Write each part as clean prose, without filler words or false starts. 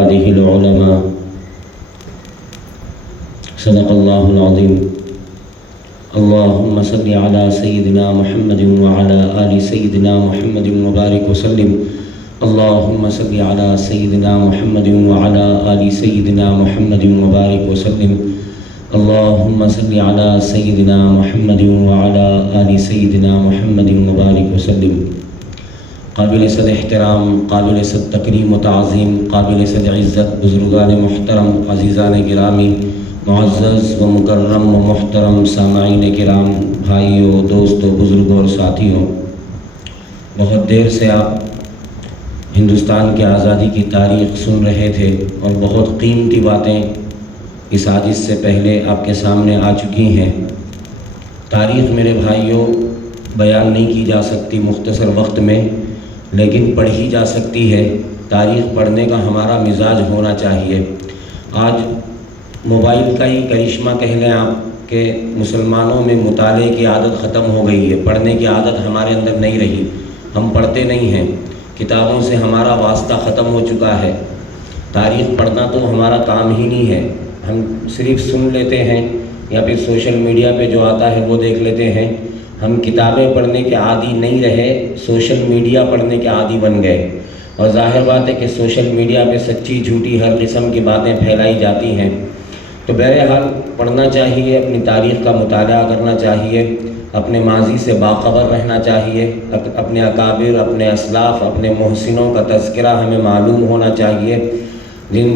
هذه العلماء صدق الله العظيم. اللهم صل على سيدنا محمد وعلى آل سيدنا محمد وبارك وسلم. اللهم صل على سيدنا محمد وعلى آل سيدنا محمد وبارك وسلم. اللهم صل على سيدنا محمد وعلى آل سيدنا محمد وبارك وسلم. قابل صد احترام، قابل صد تکریم و تعظیم، قابل صد عزت بزرگان محترم، عزیزان گرامی، معزز و مکرم و محترم سامعین کرام، بھائیوں، دوستوں، بزرگوں اور ساتھیوں، بہت دیر سے آپ ہندوستان کی آزادی کی تاریخ سن رہے تھے اور بہت قیمتی باتیں اس حادث سے پہلے آپ کے سامنے آ چکی ہیں. تاریخ میرے بھائیوں بیان نہیں کی جا سکتی مختصر وقت میں، لیکن پڑھی جا سکتی ہے. تاریخ پڑھنے کا ہمارا مزاج ہونا چاہیے. آج موبائل کا ہی کرشمہ کہہ لیں آپ کہ مسلمانوں میں مطالعے کی عادت ختم ہو گئی ہے، پڑھنے کی عادت ہمارے اندر نہیں رہی، ہم پڑھتے نہیں ہیں، کتابوں سے ہمارا واسطہ ختم ہو چکا ہے. تاریخ پڑھنا تو ہمارا کام ہی نہیں ہے، ہم صرف سن لیتے ہیں یا پھر سوشل میڈیا پہ جو آتا ہے وہ دیکھ لیتے ہیں. ہم کتابیں پڑھنے کے عادی نہیں رہے، سوشل میڈیا پڑھنے کے عادی بن گئے. اور ظاہر بات ہے کہ سوشل میڈیا پہ سچی جھوٹی ہر قسم کی باتیں پھیلائی جاتی ہیں. تو بہرحال پڑھنا چاہیے، اپنی تاریخ کا مطالعہ کرنا چاہیے، اپنے ماضی سے باخبر رہنا چاہیے، اپنے اکابر، اپنے اسلاف، اپنے محسنوں کا تذکرہ ہمیں معلوم ہونا چاہیے.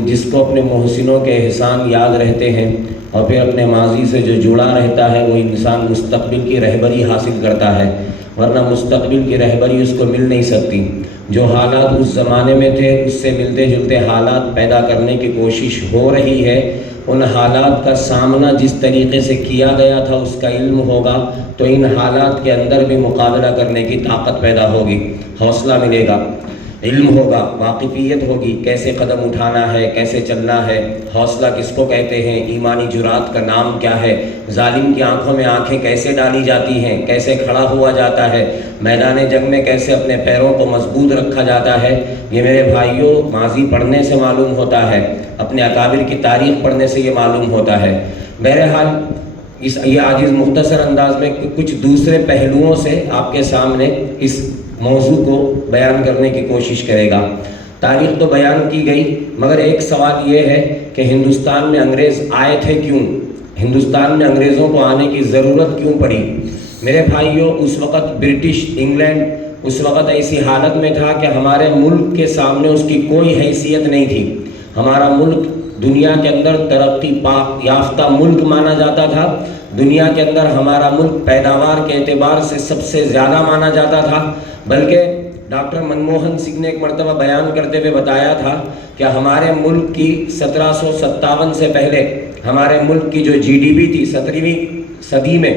جس کو اپنے محسنوں کے احسان یاد رہتے ہیں اور پھر اپنے ماضی سے جو جڑا رہتا ہے وہ انسان مستقبل کی رہبری حاصل کرتا ہے، ورنہ مستقبل کی رہبری اس کو مل نہیں سکتی. جو حالات اس زمانے میں تھے اس سے ملتے جلتے حالات پیدا کرنے کی کوشش ہو رہی ہے. ان حالات کا سامنا جس طریقے سے کیا گیا تھا اس کا علم ہوگا تو ان حالات کے اندر بھی مقابلہ کرنے کی طاقت پیدا ہوگی، حوصلہ ملے گا، علم ہوگا، واقفیت ہوگی، کیسے قدم اٹھانا ہے، کیسے چلنا ہے. حوصلہ کس کو کہتے ہیں، ایمانی جرات کا نام کیا ہے، ظالم کی آنکھوں میں آنکھیں کیسے ڈالی جاتی ہیں، کیسے کھڑا ہوا جاتا ہے، میدان جنگ میں کیسے اپنے پیروں کو مضبوط رکھا جاتا ہے. یہ میرے بھائیوں ماضی پڑھنے سے معلوم ہوتا ہے، اپنے اکابر کی تاریخ پڑھنے سے یہ معلوم ہوتا ہے. بہرحال یہ عاجز مختصر انداز میں کچھ دوسرے پہلوؤں سے آپ کے سامنے اس موضوع کو بیان کرنے کی کوشش کرے گا. تاریخ تو بیان کی گئی، مگر ایک سوال یہ ہے کہ ہندوستان میں انگریز آئے تھے کیوں؟ ہندوستان میں انگریزوں کو آنے کی ضرورت کیوں پڑی؟ میرے بھائیوں اس وقت برٹش انگلینڈ اس وقت ایسی حالت میں تھا کہ ہمارے ملک کے سامنے اس کی کوئی حیثیت نہیں تھی. ہمارا ملک دنیا کے اندر ترقی یافتہ ملک مانا جاتا تھا. دنیا کے اندر ہمارا ملک پیداوار کے اعتبار سے سب سے زیادہ مانا جاتا تھا. بلکہ ڈاکٹر منموہن سنگھ نے ایک مرتبہ بیان کرتے ہوئے بتایا تھا کہ ہمارے ملک کی 1757 سے پہلے ہمارے ملک کی جو GDP تھی 17ویں صدی میں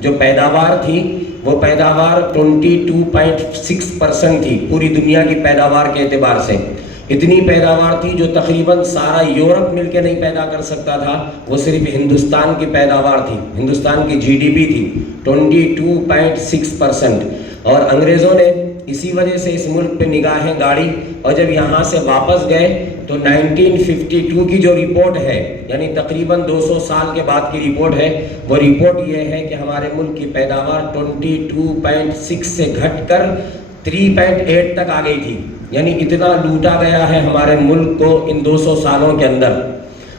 جو پیداوار تھی وہ پیداوار 22.6% تھی پوری دنیا کی پیداوار کے اعتبار سے. اتنی پیداوار تھی جو تقریباً سارا یورپ مل کے نہیں پیدا کر سکتا تھا، وہ صرف ہندوستان کی پیداوار تھی. ہندوستان کی GDP تھی 22.6%. اور انگریزوں نے اسی وجہ سے اس ملک پہ نگاہیں گاڑی اور جب یہاں سے واپس گئے تو 1952 کی جو رپورٹ ہے یعنی تقریباً 200 سال کے بعد کی رپورٹ ہے، وہ رپورٹ یہ ہے کہ ہمارے ملک کی پیداوار 22.6 سے گھٹ کر 3.8 تک آ گئی تھی. یعنی اتنا لوٹا گیا ہے ہمارے ملک کو ان 200 سالوں کے اندر.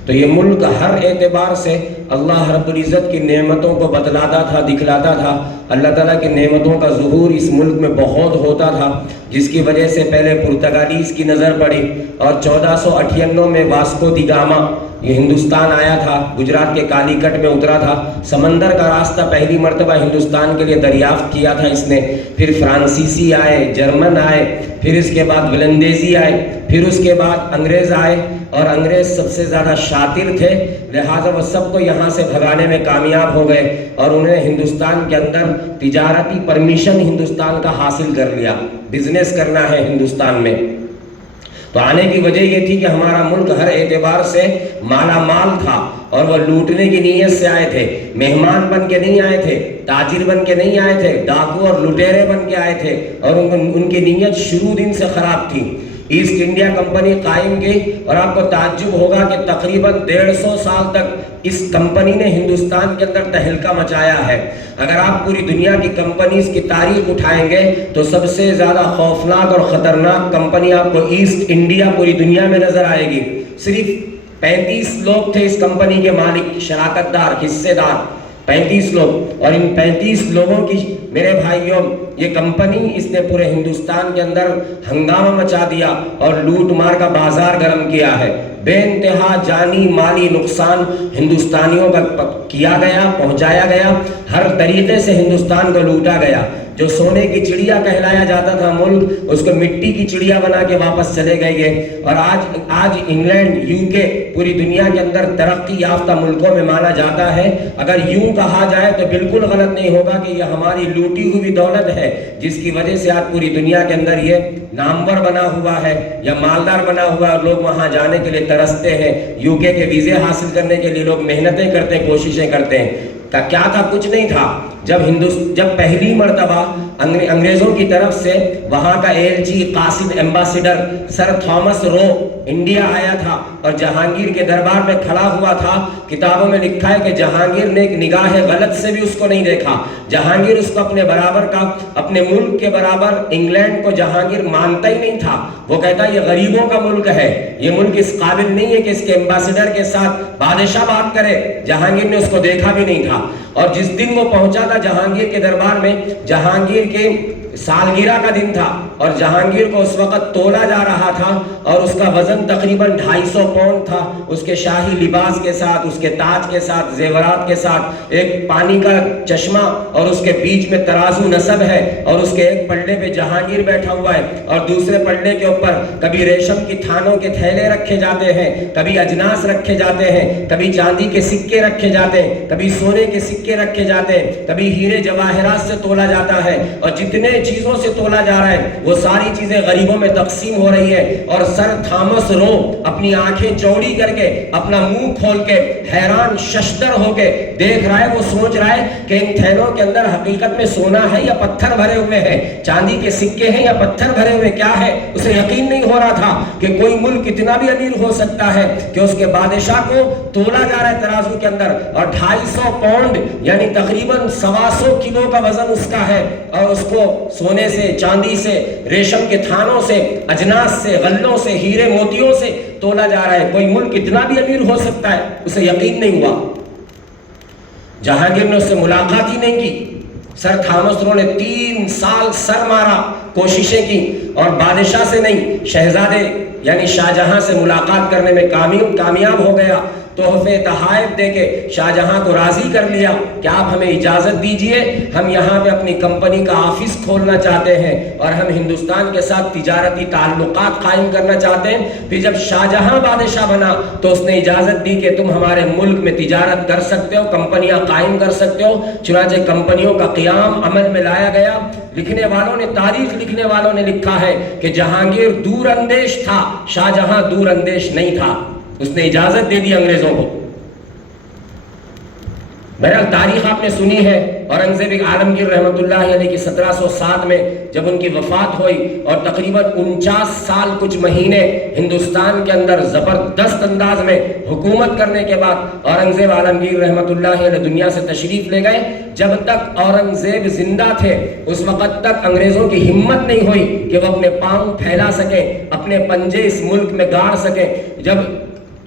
تو یہ ملک ہر اعتبار سے اللہ رب العزت کی نعمتوں کو بتلاتا تھا، دکھلاتا تھا. اللہ تعالیٰ کی نعمتوں کا ظہور اس ملک میں بہت ہوتا تھا، جس کی وجہ سے پہلے پرتگالیز کی نظر پڑی اور 1498 میں واسکو دی گاما یہ ہندوستان آیا تھا، گجرات کے کالی کٹ میں اترا تھا. سمندر کا راستہ پہلی مرتبہ ہندوستان کے لیے دریافت کیا تھا اس نے. پھر فرانسیسی آئے، جرمن آئے، پھر اس کے بعد ولندیزی آئے، پھر اس کے بعد انگریز آئے. اور انگریز سب سے زیادہ شاطر تھے، لہٰذا وہ سب کو یہاں سے بھگانے میں کامیاب ہو گئے اور انہوں نے ہندوستان کے اندر تجارتی پرمیشن ہندوستان کا حاصل کر لیا. بزنس کرنا ہے ہندوستان میں. تو آنے کی وجہ یہ تھی کہ ہمارا ملک ہر اعتبار سے مالا مال تھا اور وہ لوٹنے کی نیت سے آئے تھے. مہمان بن کے نہیں آئے تھے، تاجر بن کے نہیں آئے تھے، ڈاکو اور لٹیرے بن کے آئے تھے اور ان کی نیت شروع دن سے خراب تھی. ایسٹ انڈیا کمپنی قائم کی، اور آپ کو تعجب ہوگا کہ تقریباً 150 سال تک اس کمپنی نے ہندوستان کے اندر تہلکہ مچایا ہے۔ اگر آپ پوری دنیا کی کمپنیز کی تاریخ اٹھائیں گے تو سب سے زیادہ خوفناک اور خطرناک کمپنی آپ کو ایسٹ انڈیا پوری دنیا میں نظر آئے گی۔ صرف 35 لوگ تھے اس کمپنی کے مالک، شراکت دار، حصے دار، 35 لوگ، اور ان 35 لوگوں کی میرے بھائیوں یہ کمپنی اس نے پورے ہندوستان کے اندر ہنگامہ مچا دیا اور لوٹ مار کا بازار گرم کیا ہے۔ بے انتہا جانی مالی نقصان ہندوستانیوں کا کیا گیا، پہنچایا گیا، ہر طریقے سے ہندوستان کو لوٹا گیا۔ جو سونے کی چڑیا کہلایا جاتا تھا ملک، اس کو مٹی کی چڑیا بنا کے واپس چلے گئے۔ اور آج انگلینڈ، یو کے پوری دنیا کے اندر ترقی یافتہ ملکوں میں مانا جاتا ہے۔ اگر یوں کہا جائے تو بالکل غلط نہیں ہوگا کہ یہ ہماری لوٹی ہوئی دولت ہے جس کی وجہ سے آج پوری دنیا کے اندر یہ نامور بنا ہوا ہے یا مالدار بنا ہوا ہے۔ لوگ وہاں جانے کے لیے ترستے ہیں، یو کے ویزے حاصل کرنے کے لیے لوگ محنتیں کرتے ہیں، کوششیں کرتے ہیں۔ کیا تھا؟ کچھ نہیں تھا۔ جب پہلی مرتبہ انگریزوں کی طرف سے وہاں کا ایلچی، قاصد، ایمباسڈر سر تھامس رو انڈیا آیا تھا اور جہانگیر کے دربار میں کھڑا ہوا تھا، کتابوں میں لکھا ہے کہ جہانگیر نے ایک نگاہ غلط سے بھی اس کو نہیں دیکھا۔ جہانگیر اس کو اپنے برابر کا، اپنے ملک کے برابر، انگلینڈ کو جہانگیر مانتا ہی نہیں تھا۔ وہ کہتا یہ غریبوں کا ملک ہے، یہ ملک اس قابل نہیں ہے کہ اس کے ایمباسڈر کے ساتھ بادشاہ بات کرے۔ جہانگیر نے اس کو دیکھا بھی نہیں تھا۔ اور جس دن وہ پہنچا تھا جہانگیر کے دربار میں، جہانگیر کے سالگرہ کا دن تھا اور جہانگیر کو اس وقت تولا جا رہا تھا اور اس کا وزن تقریباً 250 پاؤنڈ تھا۔ اس کے شاہی لباس کے ساتھ، اس کے تاج کے ساتھ، زیورات کے ساتھ، ایک پانی کا چشمہ اور اس کے بیچ میں ترازو نصب ہے، اور اس کے ایک پلڑے پہ جہانگیر بیٹھا ہوا ہے اور دوسرے پلڑے کے اوپر کبھی ریشم کی تھانوں کے تھیلے رکھے جاتے ہیں، کبھی اجناس رکھے جاتے ہیں، کبھی چاندی کے سکے رکھے جاتے ہیں، کبھی سونے کے سکے رکھے جاتے ہیں، کبھی ہیرے جواہرات سے تولا جاتا ہے، اور جتنے چیزوں سے تولا جا رہا ہے وہ ساری چیزیں غریبوں میں تقسیم ہو رہی ہے۔ اور سر تھامس رو اپنی آنکھیں چوڑی کر کے، اپنا منہ کھول کے، حیران ششدر ہو کے دیکھ رہا ہے۔ وہ سوچ رہا ہے کہ ان تھیلوں کے اندر حقیقت میں سونا ہے یا پتھر بھرے ہوئے ہیں، چاندی کے سکے ہیں یا پتھر بھرے ہوئے، کیا ہے؟ اسے یقین نہیں ہو رہا تھا کہ کوئی ملک اتنا بھی امیر ہو سکتا ہے کہ اس کے بادشاہ کو تولا جا رہا ہے ترازو کے اندر، اور 250 پاؤنڈ یعنی تقریباً 125 کلو کا وزن اس کا ہے، اور اس کو سونے سے، چاندی سے، ریشم کے تھانوں سے، اجناس سے، غلوں سے، ہیرے موتیوں سے تولا جا رہا ہے۔ کوئی ملک اتنا بھی امیر ہو سکتا ہے؟ اسے یقین نہیں ہوا۔ جہانگیر نے اس سے ملاقات ہی نہیں کی۔ سر تھامس رو نے 3 سال سر مارا، کوششیں کی، اور بادشاہ سے نہیں، شہزادے یعنی شاہجہاں سے ملاقات کرنے میں کامیاب ہو گیا۔ تحفے تحائف دے کے شاہجہاں کو راضی کر لیا کہ آپ ہمیں اجازت دیجئے، ہم یہاں پہ اپنی کمپنی کا آفس کھولنا چاہتے ہیں اور ہم ہندوستان کے ساتھ تجارتی تعلقات قائم کرنا چاہتے ہیں۔ پھر جب شاہجہاں بادشاہ بنا تو اس نے اجازت دی کہ تم ہمارے ملک میں تجارت کر سکتے ہو، کمپنیاں قائم کر سکتے ہو۔ چنانچہ کمپنیوں کا قیام عمل میں لایا گیا۔ لکھنے والوں نے، تاریخ لکھنے والوں نے لکھا ہے کہ جہانگیر دور اندیش تھا، شاہجہاں دور اندیش نہیں تھا۔ اس نے اجازت دے دی انگریزوں کو۔ بہرحال تاریخ آپ نے سنی ہے۔ اورنگزیب عالمگیر رحمۃ اللہ علیہ کی 1707 میں جب ان کی وفات ہوئی اور تقریباً 49 سال کچھ مہینے ہندوستان کے اندر زبردست انداز میں حکومت کرنے کے بعد اورنگزیب عالمگیر رحمۃ اللہ علیہ دنیا سے تشریف لے گئے۔ جب تک اورنگزیب زندہ تھے اس وقت تک انگریزوں کی ہمت نہیں ہوئی کہ وہ اپنے پاؤں پھیلا سکیں، اپنے پنجے اس ملک میں گاڑ سکیں۔ جب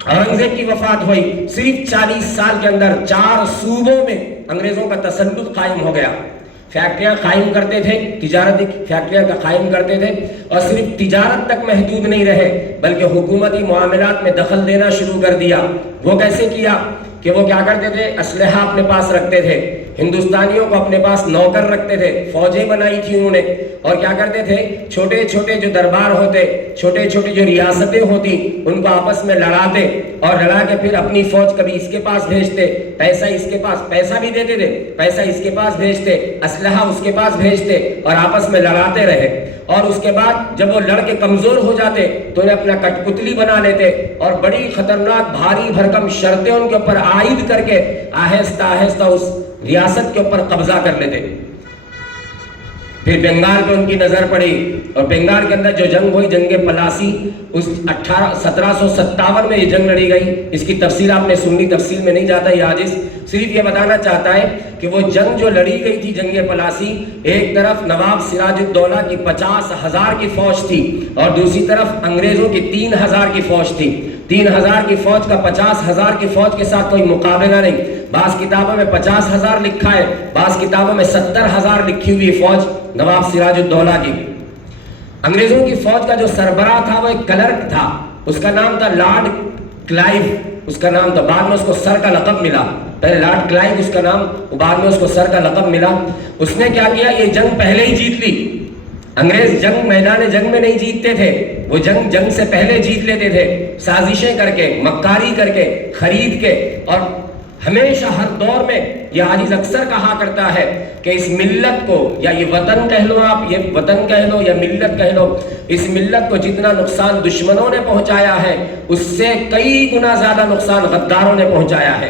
اورنگزیب کی وفات ہوئی صرف 40 سال کے اندر 4 صوبوں میں انگریزوں کا تسلط قائم ہو گیا۔ فیکٹریاں قائم کرتے تھے، تجارتی فیکٹریاں کا قائم کرتے تھے، اور صرف تجارت تک محدود نہیں رہے بلکہ حکومتی معاملات میں دخل دینا شروع کر دیا۔ وہ کیسے کیا کہ وہ کیا کرتے تھے؟ اسلحہ اپنے پاس رکھتے تھے، ہندوستانیوں کو اپنے پاس نوکر رکھتے تھے، فوجیں بنائی تھی انہوں نے، اور کیا کرتے تھے؟ چھوٹے چھوٹے جو دربار ہوتے، چھوٹے چھوٹے جو ریاستیں ہوتی، ان کو آپس میں لڑاتے، اور لڑا کے پھر اپنی فوج کبھی اس کے پاس بھیجتے، پیسہ اس کے پاس، پیسہ بھی دیتے تھے، پیسہ اس کے پاس بھیجتے، اسلحہ اس کے پاس بھیجتے، اور آپس میں لڑاتے رہے۔ اور اس کے بعد جب وہ لڑ کے کمزور ہو جاتے تو انہیں اپنا کٹ پتلی بنا لیتے اور بڑی خطرناک بھاری بھرکم شرطیں ان کے اوپر عائد کر کے آہستہ آہستہ اس ریاست کے اوپر قبضہ کر لیتے۔ پھر بنگال پہ ان کی نظر پڑی اور بنگال کے اندر جو جنگ ہوئی جنگ پلاسی، اس 1757 میں یہ جنگ لڑی گئی. اس کی تفصیل آپ نے سنی، تفصیل میں نہیں جاتا. یہ عاجز صرف یہ بتانا چاہتا ہے کہ وہ جنگ جو لڑی گئی تھی جنگ پلاسی، ایک طرف نواب سراج الدولہ کی 50,000 کی فوج تھی اور دوسری طرف انگریزوں کی 3,000 کی فوج تھی. 3,000 کی فوج کا 50,000 کی فوج کے ساتھ کوئی مقابلہ نہیں. بعض کتابوں میں 50,000 لکھا ہے، بعض کتابوں میں 70,000 لکھی ہوئی فوج نواب سراج الدولہ کی. انگریزوں کی فوج کا جو سربراہ تھا وہ ایک کلرک تھا، اس کا نام تھا لارڈ کلائیو. اس کا نام تھا، بعد میں اس کو سر کا لقب ملا. پہلے لارڈ کلائیو اس کا نام، بعد میں اس کو سر کا لقب ملا. اس نے کیا کیا، یہ جنگ پہلے ہی جیت لی. انگریز جنگ میدان جنگ میں نہیں جیتتے تھے، وہ جنگ سے پہلے جیت لیتے تھے، سازشیں کر کے، مکاری کر کے، خرید کے. اور ہمیشہ ہر دور میں یہ عاجز اکثر کہا کرتا ہے کہ اس ملت کو، یا یہ وطن کہہ لو آپ، یہ وطن کہہ لو یا ملت کہہ لو، اس ملت کو جتنا نقصان دشمنوں نے پہنچایا ہے اس سے کئی گنا زیادہ نقصان غداروں نے پہنچایا ہے.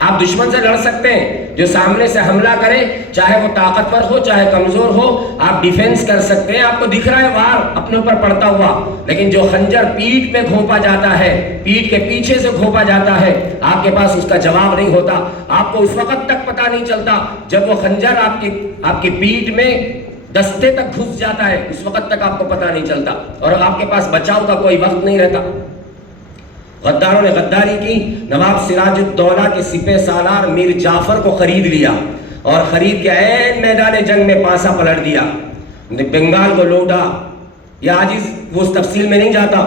آپ دشمن سے لڑ سکتے ہیں، جو سامنے سے حملہ کرے چاہے وہ طاقتور ہو چاہے کمزور ہو، آپ ڈیفینس کر سکتے ہیں، آپ کو دکھ رہا ہے وار اپنے اوپر پڑتا ہوا. لیکن جو خنجر پیٹھ پہ گھونپا جاتا ہے، پیٹھ کے پیچھے سے گھونپا جاتا ہے، آپ کے پاس اس کا جواب نہیں ہوتا. آپ کو اس وقت تک پتہ نہیں چلتا جب وہ خنجر آپ کی پیٹھ میں دستے تک گھس جاتا ہے، اس وقت تک آپ کو پتہ نہیں چلتا اور آپ کے پاس بچاؤ کا کوئی وقت نہیں رہتا. غداروں نے غداری کی. نواب سراج الدولہ کے سپہ سالار میر جعفر کو خرید لیا اور خرید کے عین میدان جنگ میں پاسا پلٹ دیا، بنگال کو لوٹا. یہ عاجز وہ اس تفصیل میں نہیں جاتا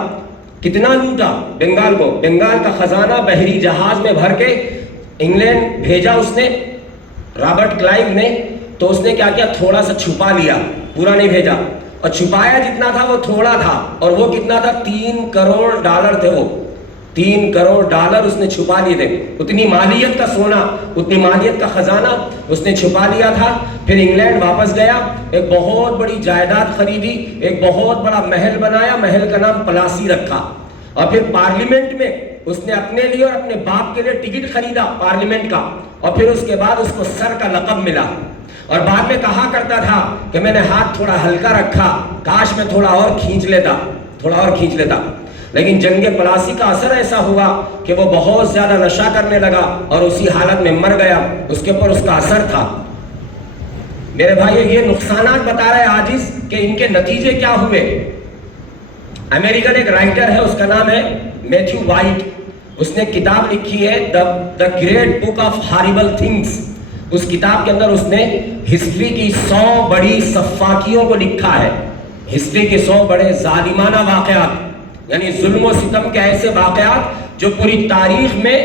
کتنا لوٹا بنگال کو. بنگال کا خزانہ بحری جہاز میں بھر کے انگلینڈ بھیجا اس نے، رابرٹ کلائیو نے. تو اس نے کیا کیا، تھوڑا سا چھپا لیا، پورا نہیں بھیجا. اور چھپایا جتنا تھا وہ تھوڑا تھا، اور وہ کتنا تھا، $3 کروڑ تھے. وہ $3 کروڑ اس نے چھپا لیے تھے. اتنی مالیت کا سونا، اتنی مالیت کا خزانہ اس نے چھپا لیا تھا. پھر انگلینڈ واپس گیا، ایک بہت بڑی جائیداد خریدی، ایک بہت بڑا محل بنایا، محل کا نام پلاسی رکھا. اور پھر پارلیمنٹ میں اس نے اپنے لیے اور اپنے باپ کے لیے ٹکٹ خریدا پارلیمنٹ کا. اور پھر اس کے بعد اس کو سر کا لقب ملا. اور بعد میں کہا کرتا تھا کہ میں نے ہاتھ تھوڑا ہلکا رکھا، کاش میں تھوڑا اور کھینچ لیتا. لیکن جنگ پلاسی کا اثر ایسا ہوا کہ وہ بہت زیادہ نشہ کرنے لگا اور اسی حالت میں مر گیا. اس کے اوپر اس کا اثر تھا. میرے بھائیو، یہ نقصانات بتا رہے عاجز کہ ان کے نتیجے کیا ہوئے. امریکن ایک رائٹر ہے، اس کا نام ہے میتھیو وائٹ. اس نے کتاب لکھی ہے the great book of horrible things. اس کتاب کے اندر اس نے ہسٹری کی 100 بڑی سفاکیوں کو لکھا ہے. ہسٹری کے 100 بڑے ظالمانہ واقعات، یعنی ظلم و ستم کے ایسے واقعات جو پوری تاریخ میں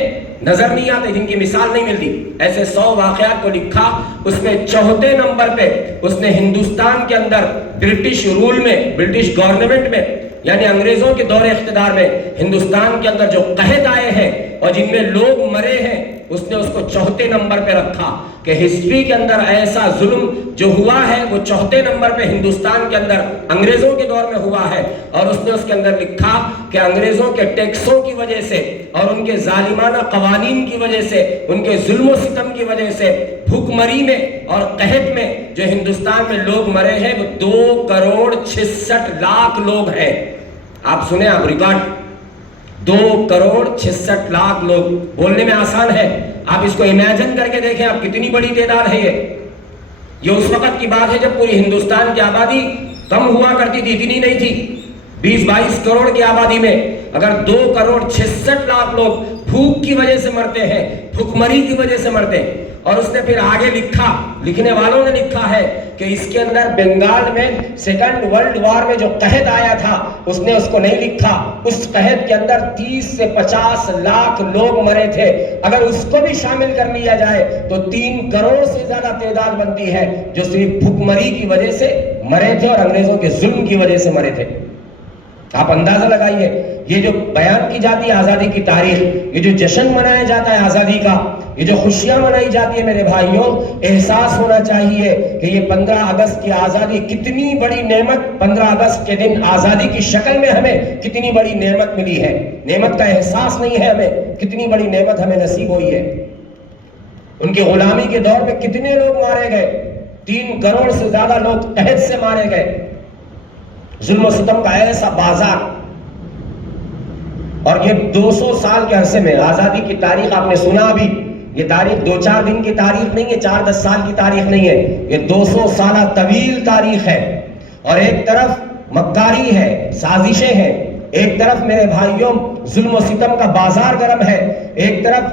نظر نہیں آتے، جن کی مثال نہیں ملتی. ایسے 100 واقعات کو لکھا. اس میں 4تھے نمبر پہ اس نے ہندوستان کے اندر برٹش رول میں، برٹش گورنمنٹ میں، یعنی انگریزوں کے دور اقتدار میں ہندوستان کے اندر جو قحط آئے ہیں اور جن میں لوگ مرے ہیں، اس نے اس کو 4تھے نمبر پہ رکھا کہ ہسٹری کے اندر ایسا ظلم جو ہوا ہے وہ 4تھے نمبر پہ ہندوستان کے اندر انگریزوں کے دور میں ہوا ہے. اور اس نے اس کے اندر لکھا کہ انگریزوں کے ٹیکسوں کی وجہ سے اور ان کے ظالمانہ قوانین کی وجہ سے، ان کے ظلم و ستم کی وجہ سے، بھوک مری میں اور قحط میں جو ہندوستان میں لوگ مرے ہیں وہ 2,66,00,000 لوگ ہیں. آپ سنیں، آپ ریکارڈ، 2,66,00,000 لوگ. بولنے میں آسان ہے، آپ اس کو امیجن کر کے دیکھیں آپ کتنی بڑی تعداد ہے. یہ اس وقت کی بات ہے جب پوری ہندوستان کی آبادی کم ہوا کرتی تھی، اتنی نہیں تھی. 20-22 کروڑ کی آبادی میں اگر 2,66,00,000 لوگ بھوک کی وجہ سے مرتے ہیں، بھوک مری کی وجہ سے مرتے ہیں. اور اس نے پھر آگے لکھا، لکھنے والوں نے لکھا ہے کہ اس کے اندر بنگال میں 2nd ورلڈ وار میں جو قحط آیا تھا اس نے اس کو نہیں لکھا. اس قحط کے اندر 30 سے 50 لاکھ لوگ مرے تھے. اگر اس کو بھی شامل کر لیا جائے تو 3 کروڑ سے زیادہ تعداد بنتی ہے جو صرف بھوک مری کی وجہ سے مرے تھے اور انگریزوں کے ظلم کی وجہ سے مرے تھے. آپ اندازہ لگائیے، یہ جو بیان کی جاتی ہے آزادی کی تاریخ، یہ جو جشن منایا جاتا ہے آزادی کا، یہ جو خوشیاں منائی جاتی ہے، میرے بھائیوں، احساس ہونا چاہیے کہ یہ 15 اگست کی آزادی کتنی بڑی نعمت، 15 اگست کے دن آزادی کی شکل میں ہمیں کتنی بڑی نعمت ملی ہے. نعمت کا احساس نہیں ہے ہمیں، کتنی بڑی نعمت ہمیں نصیب ہوئی ہے. ان کی غلامی کے دور میں کتنے لوگ مارے گئے، 3 کروڑ سے زیادہ لوگ قحط سے مارے گئے. ظلم و ستم کا ایسا بازار. اور یہ 200 سال کے عرصے میں آزادی کی تاریخ آپ نے سنا ابھی. یہ تاریخ 2-4 دن کی تاریخ نہیں ہے, 4-10 سال کی تاریخ نہیں ہے, یہ 200 سالہ طویل تاریخ ہے. اور ایک طرف مکاری ہے, سازشیں ہیں, ایک طرف میرے بھائیوں ظلم و ستم کا بازار گرم ہے, ایک طرف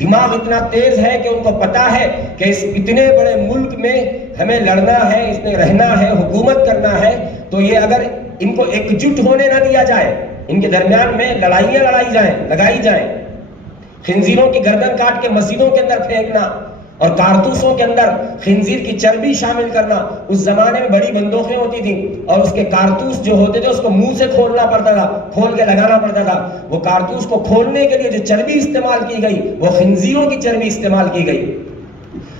دماغ اتنا تیز ہے کہ ان کو پتا ہے کہ اس اتنے بڑے ملک میں ہمیں لڑنا ہے, اس میں رہنا ہے, حکومت کرنا ہے, تو یہ اگر ان کو ایک جٹ ہونے نہ دیا جائے, ان کے درمیان میں لڑائیاں لگائی جائیں, خنزیروں کی گردن کاٹ کے مسجدوں کے اندر پھینکنا اور کارتوسوں کے اندر خنزیر کی چربی شامل کرنا. اس زمانے میں بڑی بندوقیں ہوتی تھیں اور اس کے کارتوس جو ہوتے تھے اس کو منہ سے کھولنا پڑتا تھا, کھول کے لگانا پڑتا تھا. وہ کارتوس کو کھولنے کے لیے جو چربی استعمال کی گئی وہ خنزیروں کی چربی استعمال کی گئی.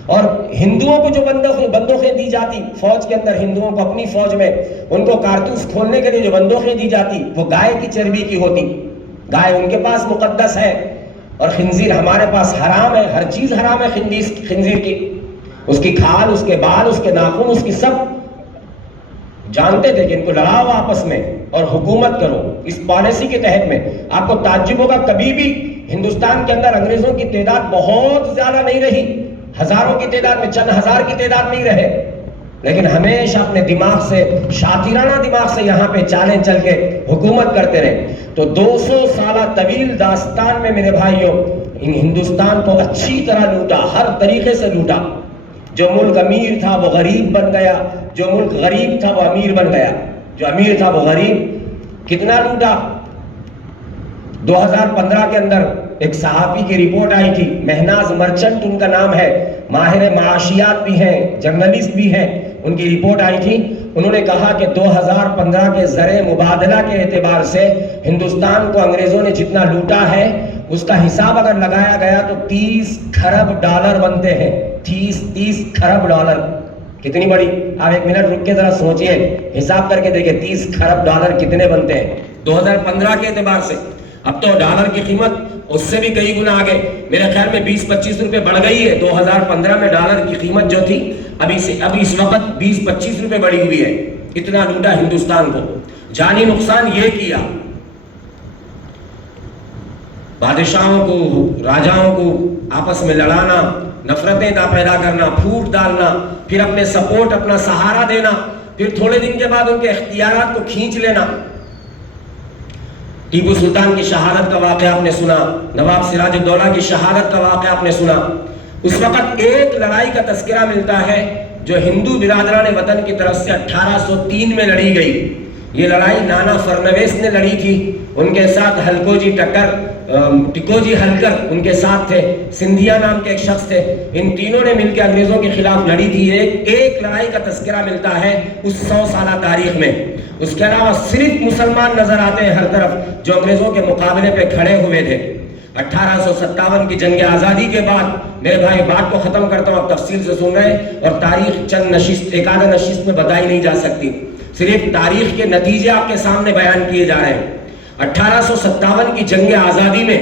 اور ہندوؤں کو جو بندوقیں دی جاتی فوج کے اندر, ہندوؤں کو اپنی فوج میں ان کو کارتوس کھولنے کے لیے جو بندوقیں دی جاتی وہ گائے کی چربی کی ہوتی. گائے ان کے پاس مقدس ہے اور خنزیر ہمارے پاس حرام ہے. ہر چیز حرام ہے خنزیر کی. اس کی کھال, اس کے بال, اس کے ناخن, اس کی سب جانتے تھے کہ ان کو لڑاؤ آپس میں اور حکومت کرو. اس پالیسی کے تحت میں آپ کو تعجب ہوگا, کبھی بھی ہندوستان کے اندر انگریزوں کی تعداد بہت زیادہ نہیں رہی, ہزاروں کی تعداد میں, چند ہزار کی تعداد نہیں رہے, لیکن ہمیشہ اپنے دماغ سے, شاطرانہ دماغ سے یہاں پہ چالیں چل کے حکومت کرتے رہے. تو 200 سالہ طویل داستان میں میرے بھائیوں ان ہندوستان کو اچھی طرح لوٹا, ہر طریقے سے لوٹا. جو ملک امیر تھا وہ غریب بن گیا, جو ملک غریب تھا وہ امیر بن گیا, جو امیر تھا وہ غریب. کتنا لوٹا. 2015 کے اندر ایک صحافی کی رپورٹ آئی تھی, مہناز مرچنٹ ان کا نام ہے, ماہر معاشیات بھی ہیں, جرنلسٹ بھی ہیں. ان کی رپورٹ آئی تھی, انہوں نے کہا کہ 2015 کے زر مبادلہ کے اعتبار سے ہندوستان کو انگریزوں نے جتنا لوٹا ہے اس کا حساب اگر لگایا گیا تو 30 کھرب ڈالر بنتے ہیں. 30 کھرب ڈالر کتنی بڑی. آپ ایک منٹ رک کے ذرا سوچئے, حساب کر کے دیکھیں 30 کھرب ڈالر کتنے بنتے ہیں 2015 کے اعتبار سے. اب تو ڈالر کی قیمت اس سے بھی کئی گنا آگے, میرے خیال میں 20-25 روپے بڑھ گئی ہے. 2015 میں ڈالر کی قیمت جو تھی ابھی اس وقت 20-25 روپے بڑھی ہوئی ہے. اتنا لوٹا ہندوستان کو. جانی نقصان یہ کیا, بادشاہوں کو, راجاؤں کو آپس میں لڑانا, نفرتیں پیدا کرنا, پھوٹ ڈالنا, پھر اپنے سپورٹ, اپنا سہارا دینا, پھر تھوڑے دن کے بعد ان کے اختیارات کو کھینچ لینا. ٹیپو سلطان کی شہادت کا واقعہ آپ نے سنا, نواب سراج الدولہ کی شہادت کا واقعہ آپ نے سنا. اس وقت ایک لڑائی کا تذکرہ ملتا ہے جو ہندو برادران وطن کی طرف سے 1803 میں لڑی گئی. یہ لڑائی نانا فرنویس نے لڑی تھی, ان کے ساتھ ٹکوجی ہلکر ان کے ساتھ تھے, سندھیا نام کے ایک شخص تھے. ان تینوں نے مل کے انگریزوں کے خلاف لڑی تھی. ایک لڑائی کا تذکرہ ملتا ہے اس 100 سالہ تاریخ میں. اس کے علاوہ صرف مسلمان نظر آتے ہیں ہر طرف جو انگریزوں کے مقابلے پہ کھڑے ہوئے تھے. 1857 کی جنگ آزادی کے بعد میرے بھائی بات کو ختم کرتا ہوں, آپ تفصیل سے سن رہے ہیں, اور تاریخ چند ایک آدھا نشست میں بتائی نہیں جا سکتی, صرف تاریخ کے نتیجے آپ کے سامنے بیان کیے جا رہے ہیں. 1857 کی جنگ آزادی میں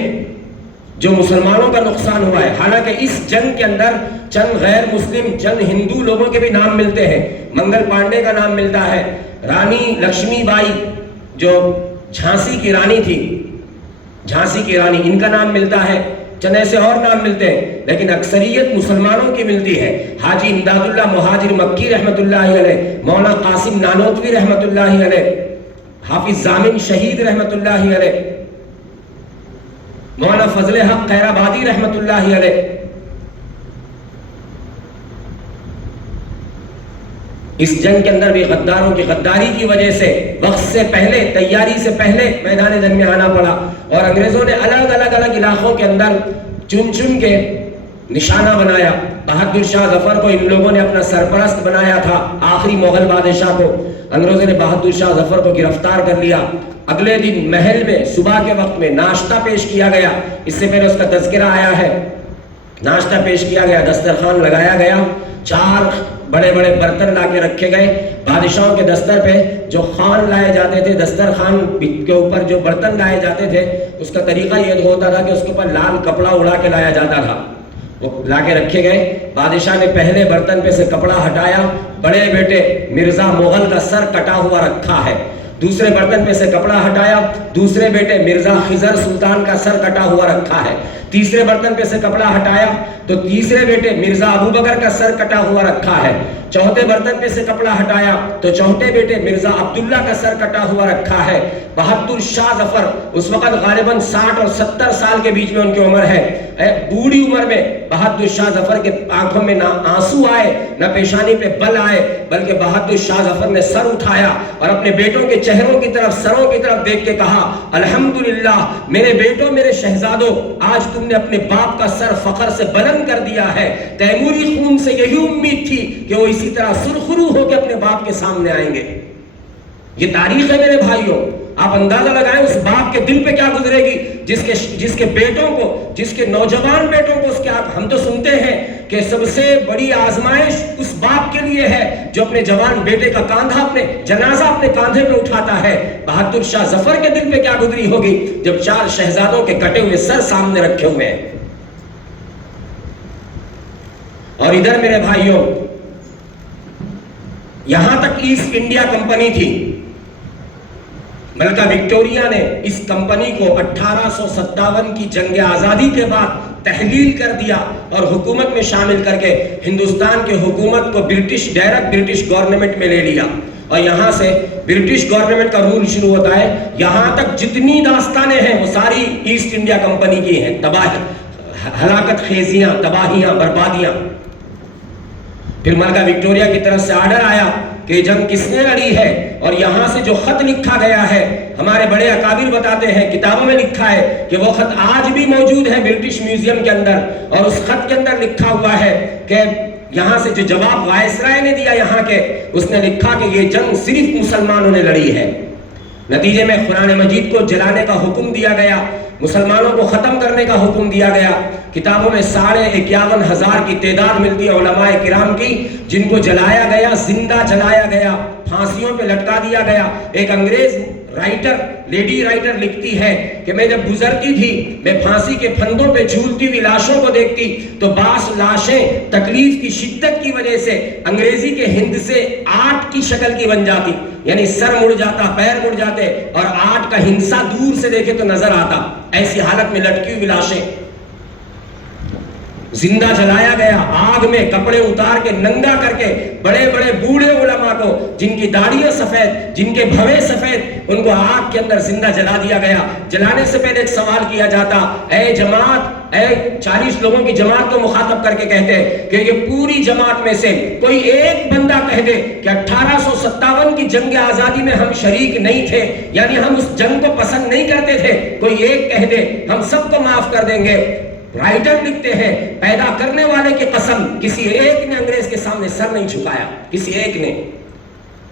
جو مسلمانوں کا نقصان ہوا ہے, حالانکہ اس جنگ کے اندر چند غیر مسلم, چند ہندو لوگوں کے بھی نام ملتے ہیں. منگل پانڈے کا نام ملتا ہے, رانی لکشمی بائی جو جھانسی کی رانی تھی, جھانسی کی رانی, ان کا نام ملتا ہے. چند ایسے اور نام ملتے ہیں, لیکن اکثریت مسلمانوں کی ملتی ہے. حاجی امداد اللہ مہاجر مکی رحمت اللہ علیہ, مولانا قاسم نانوتوی رحمت اللہ علیہ, حافظ زامن شہید رحمت اللہ علیہ, مولانا فضل حق خیرآبادی رحمت اللہ علیہ. اس جنگ کے اندر بھی غداروں کی غداری کی وجہ سے وقت سے پہلے, تیاری سے پہلے میدان جنگ میں آنا پڑا, اور انگریزوں نے الگ علاقوں کے اندر چن کے نشانہ بنایا. بہادر شاہ ظفر کو ان لوگوں نے اپنا سرپرست بنایا تھا, آخری مغل بادشاہ کو. انگریزوں نے بہادر شاہ ظفر کو گرفتار کر لیا. اگلے دن محل میں صبح کے وقت میں ناشتہ پیش کیا گیا. اس سے پہلے اس کا تذکرہ آیا ہے. ناشتہ پیش کیا گیا, دسترخوان لگایا گیا, 4 بڑے بڑے برتن لا کے رکھے گئے. بادشاہوں کے دستر پہ جو خوان لائے جاتے تھے, دسترخوان کے اوپر جو برتن لائے جاتے تھے, اس کا طریقہ یہ ہوتا تھا کہ اس کے اوپر لال کپڑا اڑا کے لایا جاتا تھا. وہ لا کے رکھے گئے. بادشاہ نے پہلے برتن پہ سے کپڑا ہٹایا, بڑے بیٹے مرزا مغل کا سر کٹا ہوا رکھا ہے. دوسرے برتن پہ سے کپڑا ہٹایا, دوسرے بیٹے مرزا خضر سلطان کا سر کٹا ہوا رکھا ہے. تیسرے برتن پہ سے کپڑا ہٹایا تو تیسرے بیٹے مرزا ابو بکر کا سر کٹا ہوا رکھا ہے. چوتھے برتن پہ سے کپڑا ہٹایا تو چوتھے بیٹے مرزا عبداللہ کا سر کٹا ہوا رکھا ہے. بہادر شاہ ظفر اس وقت غالباً 60 اور 70 سال کے بیچ میں ان کی عمر ہے. بوڑھی عمر میں بہادر شاہ ظفر کے آنکھوں میں نہ آنسو آئے نہ پیشانی پہ بل آئے, بلکہ بہادر شاہ ظفر نے سر اٹھایا اور اپنے بیٹوں کے چہروں کی طرف, سروں کی طرف دیکھ کے کہا, الحمدللہ میرے بیٹوں, میرے شہزادوں, آج تم نے اپنے باپ کا سر فخر سے بلند کر دیا ہے. تیموری خون سے یہی امید تھی کہ وہ اسی طرح سرخرو ہو کے اپنے باپ کے سامنے آئیں گے. یہ تاریخ ہے میرے بھائیوں. آپ اندازہ لگائیں اس باپ کے دل پہ کیا گزرے گی جس کے بیٹوں کو, جس کے نوجوان بیٹوں کو, اس کے ہم تو سنتے ہیں کہ سب سے بڑی آزمائش اس باپ کے لیے ہے جو اپنے جوان بیٹے کا کاندھا, اپنے جنازہ اپنے کاندھے پہ اٹھاتا ہے. بہادر شاہ ظفر کے دل پہ کیا گزری ہوگی جب 4 شہزادوں کے کٹے ہوئے سر سامنے رکھے ہوئے ہیں. اور ادھر میرے بھائیوں, یہاں تک ایسٹ انڈیا کمپنی تھی. ملکہ وکٹوریہ نے اس کمپنی کو 1857 کی جنگ آزادی کے بعد تحلیل کر دیا اور حکومت میں شامل کر کے ہندوستان کے حکومت کو ڈائریکٹ برٹش گورنمنٹ میں لے لیا. اور یہاں سے برٹش گورنمنٹ کا رول شروع ہوتا ہے. یہاں تک جتنی داستانیں ہیں وہ ساری ایسٹ انڈیا کمپنی کی ہیں. ہلاکت خیزیاں, تباہیاں, بربادیاں. پھر ملکہ وکٹوریہ کی طرف سے آرڈر آیا کہ جنگ کس نے لڑی ہے, اور یہاں سے جو خط لکھا گیا ہے, ہمارے بڑے اکابر بتاتے ہیں, کتابوں میں لکھا ہے کہ وہ خط آج بھی موجود ہے برٹش میوزیم کے اندر. اور اس خط کے اندر لکھا ہوا ہے کہ یہاں سے جو جواب وائسرائے نے دیا یہاں کے, اس نے لکھا کہ یہ جنگ صرف مسلمانوں نے لڑی ہے. نتیجے میں قرآن مجید کو جلانے کا حکم دیا گیا, مسلمانوں کو ختم کرنے کا حکم دیا گیا. کتابوں میں 51,500 کی تعداد ملتی ہے علماء کرام کی جن کو جلایا گیا, زندہ جلایا گیا, پھانسیوں پہ لٹکا دیا گیا. ایک انگریز رائٹر, لیڈی رائٹر لکھتی ہے کہ میں جب گزرتی تھی, میں پھانسی کے پھندوں پہ جھولتی ہوئی لاشوں کو دیکھتی تو بعض لاشیں تکلیف کی شدت کی وجہ سے انگریزی کے ہند سے 8 کی شکل کی بن جاتی, یعنی سر مڑ جاتا, پیر مڑ جاتے, اور 8 کا ہنسا دور سے دیکھے تو نظر آتا. ایسی حالت میں لٹکی ہوئی لاشیں. زندہ جلایا گیا, آگ میں کپڑے اتار کے ننگا کر کے بڑے بڑے بوڑھے علماء کو جن کی داڑھیاں سفید, جن کے بھوے سفید, ان کو آگ کے اندر زندہ جلا دیا گیا. جلانے سے پہلے ایک سوال کیا جاتا, اے جماعت, اے 40 لوگوں کی جماعت کو مخاطب کر کے کہتے کہ یہ پوری جماعت میں سے کوئی ایک بندہ کہہ دے کہ 1857 کی جنگ آزادی میں ہم شریک نہیں تھے, یعنی ہم اس جنگ کو پسند نہیں کرتے تھے, کوئی ایک کہہ دے, ہم سب کو معاف کر دیں گے. رائٹر لکھتے ہیں, پیدا کرنے والے کی قسم, کسی ایک نے انگریز کے سامنے سر نہیں جھکایا, کسی ایک نے.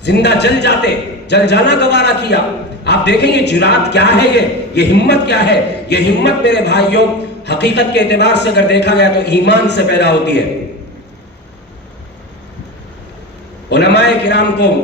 زندہ جل جاتے, جل جانا گوارا کیا. آپ دیکھیں یہ جرات کیا ہے, یہ ہمت کیا ہے. یہ ہمت میرے بھائیوں حقیقت کے اعتبار سے اگر دیکھا گیا تو ایمان سے پیدا ہوتی ہے. علماء کرام کو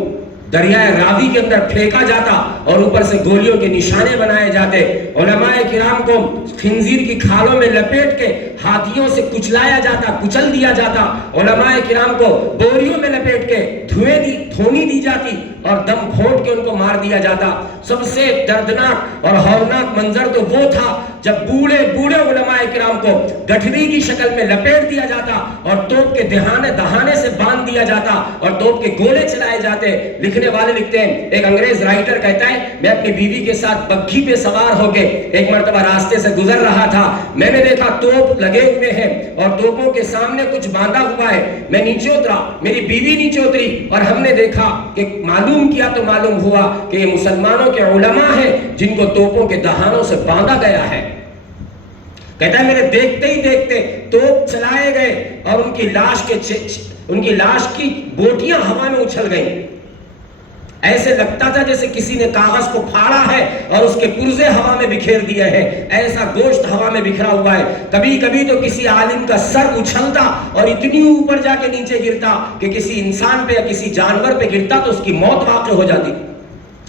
دریائے راوی کے اندر پھینکا جاتا اور اوپر سے گولیوں کے نشانے بنائے جاتے. علماء کرام کو خنزیر کی کھالوں میں لپیٹ کے ہاتھیوں سے کچلایا جاتا, کچل دیا جاتا. علماء کرام کو بوریوں میں لپیٹ کے دھونی دی جاتی اور دم گھونٹ کے ان کو مار دیا جاتا. سب سے دردناک اور ہولناک منظر تو وہ تھا جب بوڑھے بوڑھے علماء کرام کو گٹھری کی شکل میں لپیٹ دیا جاتا اور توپ کے دہانے سے باندھ دیا جاتا اور توپ کے گولے چلائے جاتے. لکھنے والے لکھتے ہیں, ایک انگریز رائٹر کہتا ہے, میں اپنی بیوی کے ساتھ بگھی پہ سوار ہو کے ایک مرتبہ راستے سے گزر رہا تھا. میں نے دیکھا توپ لگے ہوئے ہیں اور توپوں کے سامنے کچھ باندھا ہوا ہے. میں نیچے اترا, میری بیوی نیچے اتری, اور ہم نے دیکھا کہ معلوم کیا تو معلوم ہوا کہ یہ مسلمانوں کے علماء ہیں جن کو توپوں کے دہانوں سے باندھا گیا ہے. کہتا ہے میرے دیکھتے ہی دیکھتے توپ چلائے گئے اور ان کی لاش کی بوٹیاں ہوا میں اچھل گئیں. ایسے لگتا تھا جیسے کسی نے کاغذ کو پھاڑا ہے اور اس کے پرزے ہوا میں بکھیر دیے ہیں. ایسا گوشت ہوا میں بکھرا ہوا ہے. کبھی کبھی تو کسی عالم کا سر اچھلتا اور اتنی اوپر جا کے نیچے گرتا کہ کسی انسان پہ یا کسی جانور پہ گرتا تو اس کی موت واقع ہو جاتی.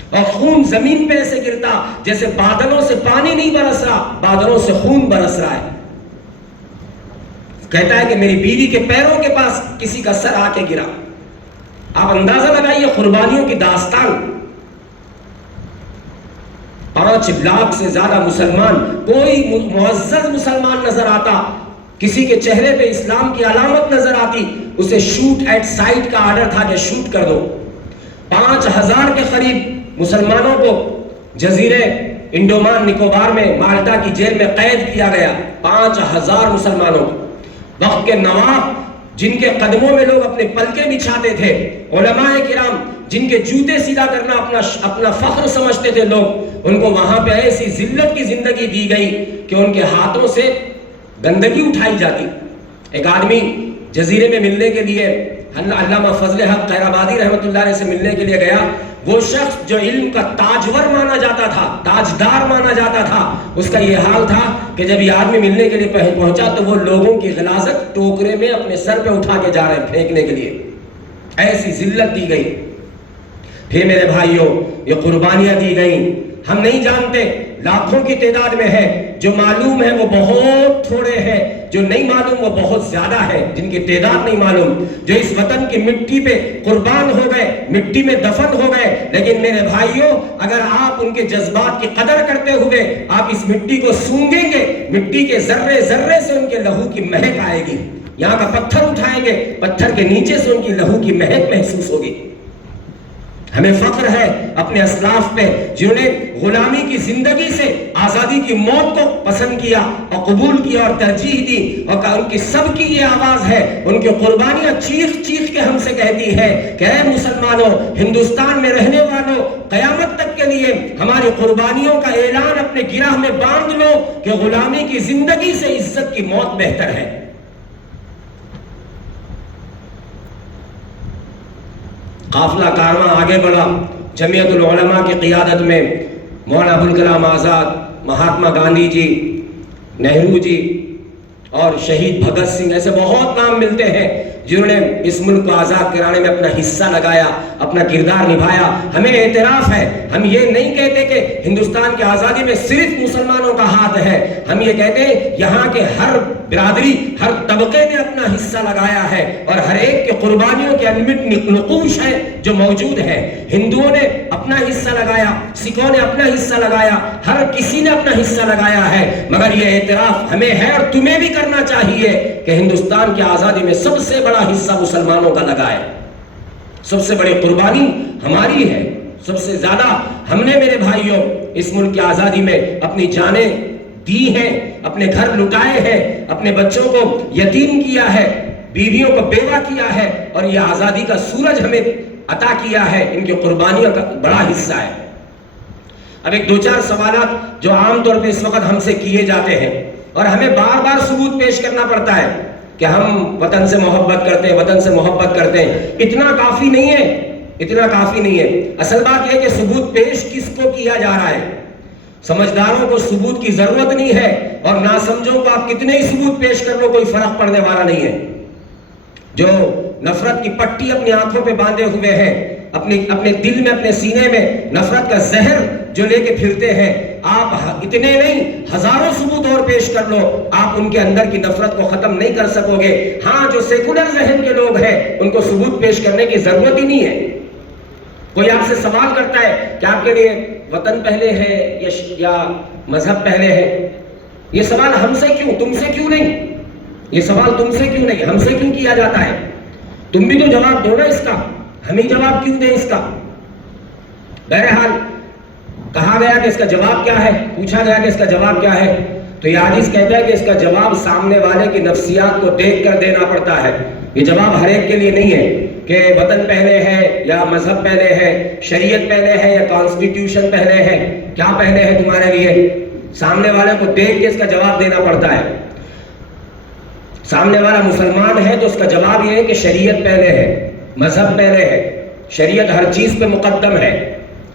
اور خون زمین پہ ایسے گرتا جیسے بادلوں سے پانی نہیں برس رہا, بادلوں سے خون برس رہا ہے. کہتا ہے کہ میری بیوی کے پیروں کے پاس کسی کا سر آ کے گرا. آپ اندازہ لگائیے قربانیوں کی داستان. 5 لاکھ سے زیادہ مسلمان, کوئی معزز مسلمان نظر آتا, کسی کے چہرے پہ اسلام کی علامت نظر آتی, اسے شوٹ ایٹ سائٹ کا آرڈر تھا کہ شوٹ کر دو. 5000 کے قریب مسلمانوں کو جزیرے انڈومان نکوبار میں مالٹا کی جیل میں قید کیا گیا. 5000 مسلمانوں. وقت کے نواب جن کے قدموں میں لوگ اپنے پلکیں بچھاتے تھے, علماء کرام جن کے جوتے سیدھا کرنا اپنا فخر سمجھتے تھے لوگ, ان کو وہاں پہ ایسی ذلت کی زندگی دی گئی کہ ان کے ہاتھوں سے گندگی اٹھائی جاتی. ایک آدمی جزیرے میں ملنے کے لیے علامہ فضل حق خیرآبادی رحمۃ اللہ علیہ سے ملنے کے لیے گیا. وہ شخص جو علم کا تاجور مانا جاتا تھا, تاجدار مانا جاتا تھا, اس کا یہ حال تھا کہ جب یہ آدمی ملنے کے لیے پہنچا تو وہ لوگوں کی غلاظت ٹوکرے میں اپنے سر پہ اٹھا کے جا رہے ہیں پھینکنے کے لیے. ایسی ذلت دی گئی. پھر میرے بھائیوں, یہ قربانیاں دی گئیں. ہم نہیں جانتے, لاکھوں کی تعداد میں ہے. جو معلوم ہے وہ بہت تھوڑے ہیں, جو نہیں معلوم وہ بہت زیادہ ہے, جن کی تعداد نہیں معلوم, جو اس وطن کی مٹی پہ قربان ہو گئے, مٹی میں دفن ہو گئے. لیکن میرے بھائیوں, اگر آپ ان کے جذبات کی قدر کرتے ہوئے آپ اس مٹی کو سونگیں گے, مٹی کے ذرے ذرے سے ان کے لہو کی مہک آئے گی. یہاں کا پتھر اٹھائیں گے, پتھر کے نیچے سے ان کی لہو کی مہک محسوس ہوگی. ہمیں فخر ہے اپنے اسلاف پہ جنہوں نے غلامی کی زندگی سے آزادی کی موت کو پسند کیا اور قبول کیا اور ترجیح دی, اور ان کی سب کی یہ آواز ہے, ان کی قربانیاں چیخ چیخ کے ہم سے کہتی ہے کہ اے مسلمانوں, ہندوستان میں رہنے والوں, قیامت تک کے لیے ہماری قربانیوں کا اعلان اپنے گرہ میں باندھ لو کہ غلامی کی زندگی سے عزت کی موت بہتر ہے. قافلہ کارواں آگے بڑھا. جمعیت العلماء کی قیادت میں مولانا ابوالکلام آزاد, مہاتما گاندھی جی, نہرو جی اور شہید بھگت سنگھ, ایسے بہت نام ملتے ہیں جنہوں نے اس ملک کو آزاد کرانے میں اپنا حصہ لگایا, اپنا کردار نبھایا. ہمیں اعتراف ہے, ہم یہ نہیں کہتے کہ ہندوستان کی آزادی میں صرف مسلمانوں کا ہاتھ ہے. ہم یہ کہتے ہیں یہاں کے ہر برادری, ہر طبقے نے اپنا حصہ لگایا ہے, اور ہر ایک کے قربانیوں کے انمٹ نقوش ہے جو موجود ہے. ہندوؤں نے اپنا حصہ لگایا, سکھوں نے اپنا حصہ لگایا, ہر کسی نے اپنا حصہ لگایا ہے. مگر یہ اعتراف ہمیں ہے اور تمہیں بھی کرنا چاہیے کہ ہندوستان کی آزادی میں سب سے بڑا حصہ مسلمانوں کا لگا ہے. سب سے بڑی قربانی ہماری ہے. سب سے زیادہ ہم نے میرے بھائیوں اس ملک کی آزادی میں اپنی جانیں دی ہیں, اپنے گھر لٹائے ہیں, اپنے بچوں کو یتیم کیا ہے, بیویوں کو بیوہ کیا ہے, اور یہ آزادی کا سورج ہمیں عطا کیا ہے. ان کی قربانیوں کا بڑا حصہ ہے. اب ایک 2-4 سوالات جو عام طور پہ اس وقت ہم سے کیے جاتے ہیں اور ہمیں بار بار ثبوت پیش کرنا پڑتا ہے کہ ہم وطن سے محبت کرتے ہیں, وطن سے محبت کرتے ہیں. اتنا کافی نہیں ہے, اتنا کافی نہیں ہے. اصل بات یہ کہ ثبوت پیش کس کو کیا جا رہا ہے. سمجھداروں کو ثبوت کی ضرورت نہیں ہے, اور ناسمجھوں کو آپ کتنے ہی ثبوت پیش کر لو کوئی فرق پڑنے والا نہیں ہے. جو نفرت کی پٹی اپنی آنکھوں پہ باندھے ہوئے ہیں, اپنے دل میں, اپنے سینے میں نفرت کا زہر جو لے کے پھرتے ہیں, آپ اتنے نہیں ہزاروں ثبوت اور پیش کر لو, آپ ان کے اندر کی نفرت کو ختم نہیں کر سکو گے. ہاں, جو سیکولر ذہن کے لوگ ہیں ان کو ثبوت پیش کرنے کی ضرورت ہی نہیں ہے. کوئی آپ سے سوال کرتا ہے کہ آپ کے لیے وطن پہلے ہے یا مذہب پہلے ہے, یہ سوال ہم سے کیوں, تم سے کیوں نہیں؟ یہ سوال تم سے کیوں نہیں, ہم سے کیوں کیا جاتا ہے؟ تم بھی تو جواب دو نا اس کا, ہم ہی جواب کیوں دیں اس کا؟ بہرحال کہا گیا کہ اس کا جواب کیا ہے, پوچھا گیا کہ اس کا جواب کیا ہے, تو یہ حدیث کہتا ہے کہ اس کا جواب سامنے والے کی نفسیات کو دیکھ کر دینا پڑتا ہے. یہ جواب ہر ایک کے لیے نہیں ہے کہ وطن پہلے ہے یا مذہب پہلے ہے, شریعت پہلے ہے یا کانسٹیٹیوشن پہلے ہے, کیا پہلے ہے تمہارے لیے؟ سامنے والے کو دیکھ کے اس کا جواب دینا پڑتا ہے. سامنے والا مسلمان ہے تو اس کا جواب یہ ہے کہ شریعت پہلے ہے, مذہب پہلے ہے, شریعت ہر چیز پہ مقدم ہے.